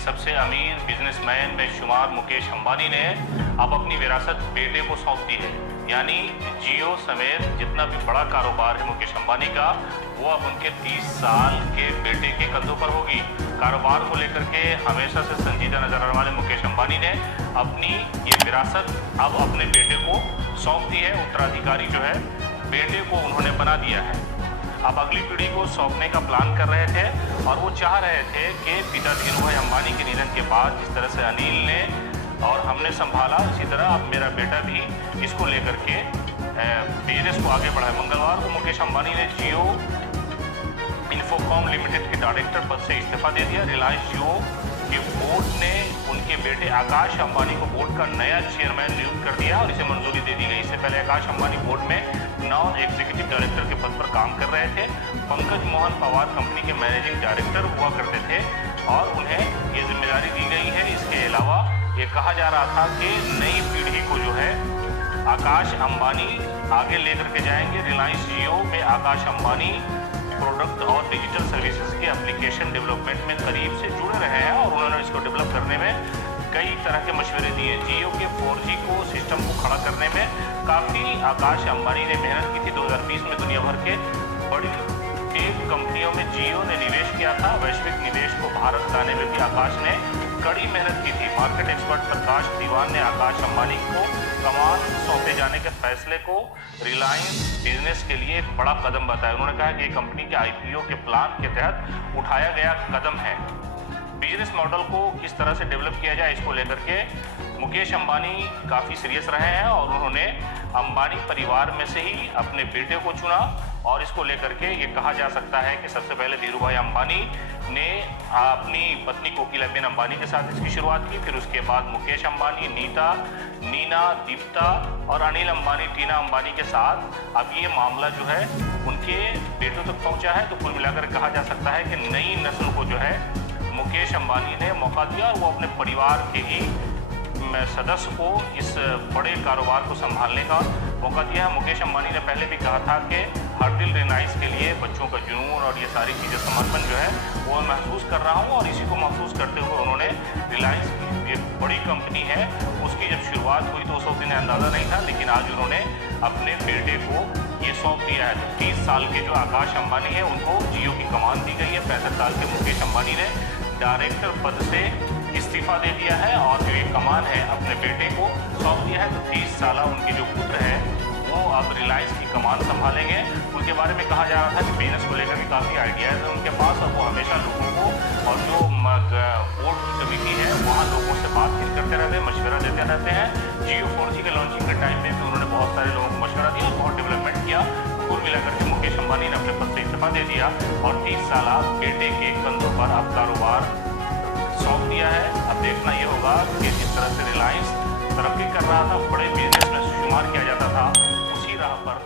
सबसे अमीर बिजनेसमैन में शुमार मुकेश अंबानी ने अब अपनी विरासत बेटे को सौंप दी है। यानी जियो समेत जितना भी बड़ा कारोबार है मुकेश अंबानी का, वो अब उनके 30 साल के बेटे के कंधों पर होगी। कारोबार को लेकर के हमेशा से संजीदा नजर आने वाले मुकेश अंबानी ने अपनी ये विरासत अब अपने बेटे को सौंप दी है। उत्तराधिकारी जो है बेटे को उन्होंने बना दिया है। अब अगली पीढ़ी को सौंपने का प्लान कर रहे थे और वो चाह रहे थे कि पिता धीरूभाई अंबानी के निधन के बाद जिस तरह से अनिल ने और हमने संभाला, इसी तरह अब मेरा बेटा भी इसको लेकर के बिजनेस को आगे बढ़ाए। मंगलवार को मुकेश अंबानी ने जियो इन्फोकॉम लिमिटेड के डायरेक्टर पद से इस्तीफा दे दिया। रिलायंस जियो के बोर्ड ने उनके बेटे आकाश अंबानी को बोर्ड का नया चेयरमैन नियुक्त कर दिया और इसे मंजूरी दे दी गई। इससे पहले आकाश अंबानी बोर्ड में नॉन एग्जीक्यूटिव डायरेक्टर के पद पर काम कर रहे थे। पंकज मोहन पवार कंपनी के मैनेजिंग डायरेक्टर हुआ करते थे और उन्हें ये जिम्मेदारी दी गई है। इसके अलावा ये कहा जा रहा था कि नई पीढ़ी को जो है आकाश अंबानी आगे लेकर के जाएंगे। रिलायंस जियो में आकाश अंबानी प्रोडक्ट और डिजिटल सर्विसेज के एप्लीकेशन डेवलपमेंट में करीब से जुड़े रहे हैं और उन्होंने इसको डेवलप करने में कई तरह के मशवरे दिए। जियो के 4G को सिस्टम को खड़ा करने में काफ़ी आकाश अंबानी ने मेहनत की थी। 2020 में दुनिया भर के बड़ी टेक कंपनियों में जियो ने निवेश किया था। वैश्विक निवेश को भारत लाने में भी आकाश ने कड़ी मेहनत की थी। मार्केट एक्सपर्ट प्रकाश दीवान ने आकाश अंबानी को कमान सौंपे जाने के फैसले को रिलायंस बिजनेस के लिए एक बड़ा कदम बताया। उन्होंने कहा कि कंपनी के IPO के प्लान के तहत उठाया गया कदम है। बिजनेस मॉडल को किस तरह से डेवलप किया जाए, इसको लेकर के मुकेश अंबानी काफ़ी सीरियस रहे हैं और उन्होंने अंबानी परिवार में से ही अपने बेटे को चुना और इसको लेकर के ये कहा जा सकता है कि सबसे पहले धीरूभाई अंबानी ने अपनी पत्नी कोकिलाबेन अंबानी के साथ इसकी शुरुआत की। फिर उसके बाद मुकेश अंबानी, नीना, दीप्ता और अनिल अंबानी, टीना अंबानी के साथ अब ये मामला जो है उनके बेटों तक पहुंचा है। तो कुल मिलाकर कहा जा सकता है कि नई नस्ल को जो है मुकेश अंबानी ने मौका दिया और वो अपने परिवार के ही सदस्य को इस बड़े कारोबार को संभालने का मौका दिया है। मुकेश अंबानी ने पहले भी कहा था कि हर दिल रिलायंस के लिए बच्चों का जुनून और ये सारी चीज़ें समर्पण जो है वो महसूस कर रहा हूँ और इसी को महसूस करते हुए उन्होंने रिलायंस की एक बड़ी कंपनी है उसकी जब शुरुआत हुई तो उस वक्त इन्हें अंदाज़ा नहीं था, लेकिन आज उन्होंने अपने बेटे को ये सौंप दिया है। 30 साल के जो आकाश अंबानी है उनको जियो की कमान दी गई है। 65 साल के मुकेश अंबानी ने डायरेक्टर पद से इस्तीफा दे दिया है और जो ये कमान है अपने बेटे को सौंप दिया है। तो 30 साल उनके जो पुत्र है वो अब रिलायंस की कमान संभालेंगे। उनके बारे में कहा जा रहा था कि बिजनेस को लेकर के काफ़ी आइडियाज़ है उनके पास और वो हमेशा लोगों को और जो बोर्ड की कमेटी है वहाँ लोगों से बातचीत करते रहते हैं, मशवरा देते रहते हैं। जियो 4G के लॉन्चिंग के टाइम में भी उन्होंने बहुत सारे लोगों को मशवरा दिया, बहुत डेवलपमेंट किया। कुल मिलाकर के मुकेश अंबानी ने अपने पद से इस्तीफा दे दिया और 30 साल बेटे के कंधों पर अब कारोबार सौंप दिया है। अब देखना ये होगा कि जिस तरह से रिलायंस तरक्की कर रहा था, बड़े बिजनेस में शुमार किया जाता था, उसी राह पर